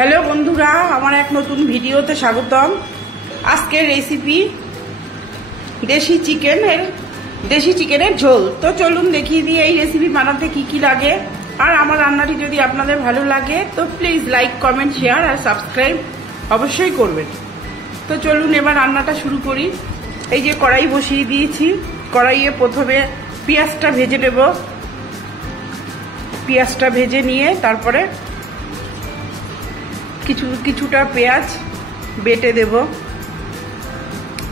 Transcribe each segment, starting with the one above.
Hello বন্ধুরা, আমার এক নতুন ভিডিওতে স্বাগতম। আজকের রেসিপি দেশি চিকেনের ঝোল। তো চলুন দেখিয়ে দিই এই রেসিপি বানাতে কি কি লাগে। আর আমার রান্নাটি যদি আপনাদের ভালো লাগে তো প্লিজ লাইক, কমেন্ট, শেয়ার আর সাবস্ক্রাইব অবশ্যই করবেন। তো চলুন এবার রান্নাটা শুরু করি। এই যে কড়াই বসিয়ে দিয়েছি, কড়াইয়ে প্রথমে পেঁয়াজটা ভেজে নেব। পেঁয়াজটা ভেজে নিয়ে তারপরে কিছুটা পেঁয়াজ বেটে দেব,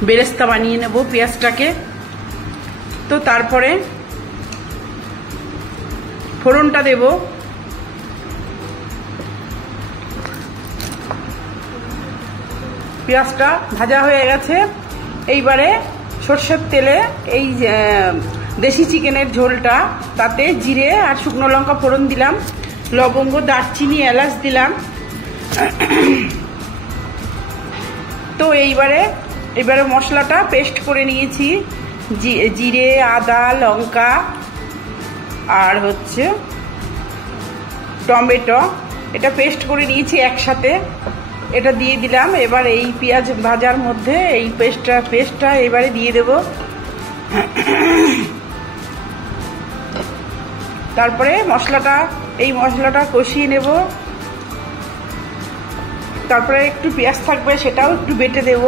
বেরেস্তা বানিয়ে নেব পেঁয়াজটাকে। তো তারপরে ফোড়নটা দেব। পেঁয়াজটা ভাজা হয়ে গেছে, এইবারে সর্ষের তেলে এই দেশি চিকেনের ঝোলটা, তাতে জিরে আর শুকনো লঙ্কা ফোড়ন দিলাম, লবঙ্গ, দারচিনি, এলাচ দিলাম। তো এইবারে মশলাটা পেস্ট করে নিয়েছি, জিরে, আদা, লঙ্কা আর টমেটো, এটা পেস্ট করে নিয়েছি একসাথে, এটা দিয়ে দিলাম। এবার এই পেঁয়াজ ভাজার মধ্যে এই পেস্টটা এবারে দিয়ে দেব। তারপরে মশলাটা কষিয়ে নেব। তারপরে একটু পেঁয়াজ থাকবে, সেটাও একটু বেটে দেব।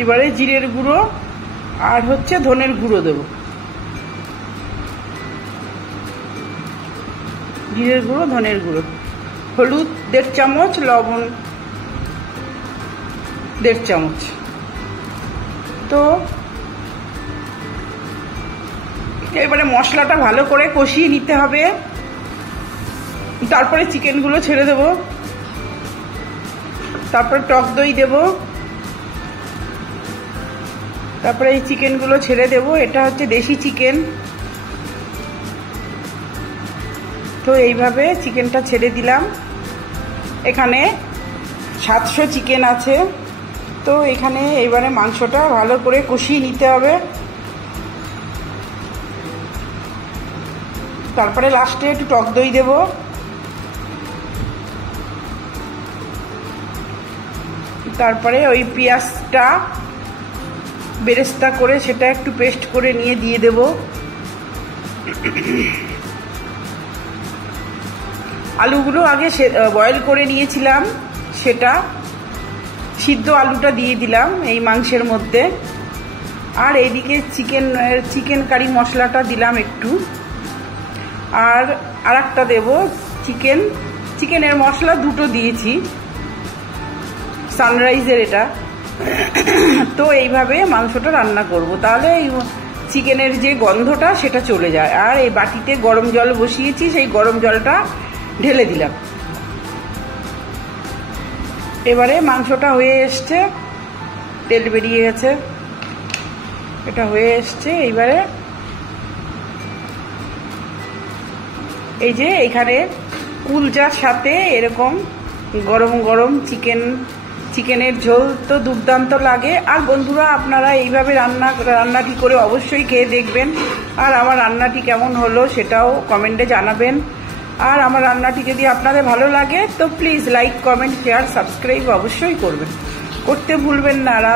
এবারে জিরের গুঁড়ো আর ধনের গুঁড়ো দেব। জিরের গুঁড়ো, ধনের গুঁড়ো, হলুদ 1.5 চামচ, লবণ 1.5 চামচ। তো এবারে মশলাটা ভালো করে কষিয়ে নিতে হবে। তারপরে চিকেনগুলো ছেড়ে দেব। তারপরে টক দই দেব। তারপরে এই চিকেনগুলো ছেড়ে দেব। এটা দেশি চিকেন। তো এইভাবে চিকেনটা ছেড়ে দিলাম। এখানে 700 চিকেন আছে। তো এখানে এবারে মাংসটা ভালো করে কষিয়ে নিতে হবে। তারপরে লাস্টে একটু টক দই দেব। তারপরে ওই পেঁয়াজটা বেরেস্তা করে সেটা একটু পেস্ট করে নিয়ে দিয়ে দেব। আলুগুলো আগে বয়েল করে নিয়েছিলাম, সেটা সিদ্ধ আলুটা দিয়ে দিলাম এই মাংসের মধ্যে। আর এইদিকে চিকেন কারি মশলাটা দিলাম একটু। আর একটা দেব চিকেনের মশলা, 2টো দিয়েছি, সানরাইজের এটা। তো এইভাবে মাংসটা রান্না করব, তাহলে এই চিকেনের যে গন্ধটা সেটা চলে যায়। আর এই বাটিতে গরম জল বসিয়েছি, সেই গরম জলটা ঢেলে দিলাম। এবারে মাংসটা হয়ে এসছে, তেল বেরিয়ে গেছে, এটা হয়ে এসছে। এইবারে এই যে এখানে কুলচার সাথে এরকম গরম গরম চিকেনের ঝোল তো দুর্দান্ত লাগে। আর বন্ধুরা, আপনারা এইভাবে রান্নাটি করে অবশ্যই খেয়ে দেখবেন। আর আমার রান্নাটি কেমন হলো সেটাও কমেন্টে জানাবেন। আর আমার রান্নাটি যদি আপনাদের ভালো লাগে তো please like, comment, share, subscribe অবশ্যই করতে ভুলবেন না।